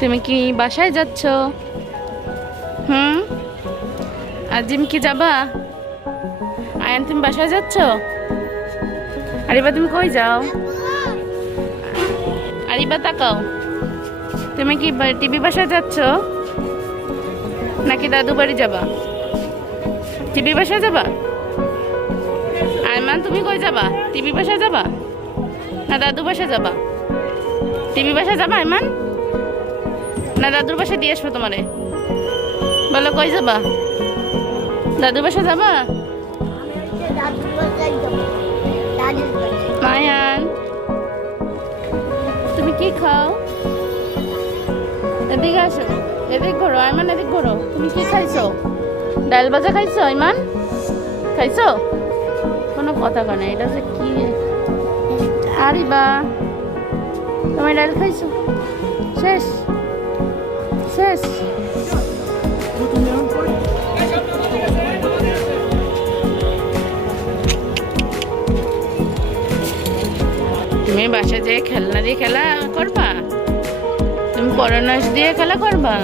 তুমি কি বাসায় যাচ্ছ? আর জিম কি যাবা? আয়ান তুমি বাসায় যাচ্ছ? আরিবা তুমি কই যাও? আরিবা তাকাও, তুমি কি টিভি বাসায় যাচ্ছ নাকি দাদু বাড়ি যাবা? টিভি বাসায় যাবা? আয়মান তুমি কই যাবা? টিভি বাসায় যাবা না দাদু বাসায় যাবা? টিভি বাসায় যাবা আয়মান না দাদুর বাসায় দিয়ে আসবো তোমারে? বলো কই যাবা? দাদুর বাসায় যাবা? আয়ান তুমি কি খাও? এদিকে আসো, এদিক ঘোরো আয়মান, এদিক ঘোরো। তুমি কি খাইছো? ডাল ভাজা খাইছো আয়মান? খাইছো? কোনো কথা কয় না। এটা যে কি আরিবা, তুমি ডাল খাইছো? শেষ শেষ। তুমি বাসা যেয়ে খেলনা দিয়ে খেলা করবা? তুমি পড়ানো দিয়ে খেলা করবা?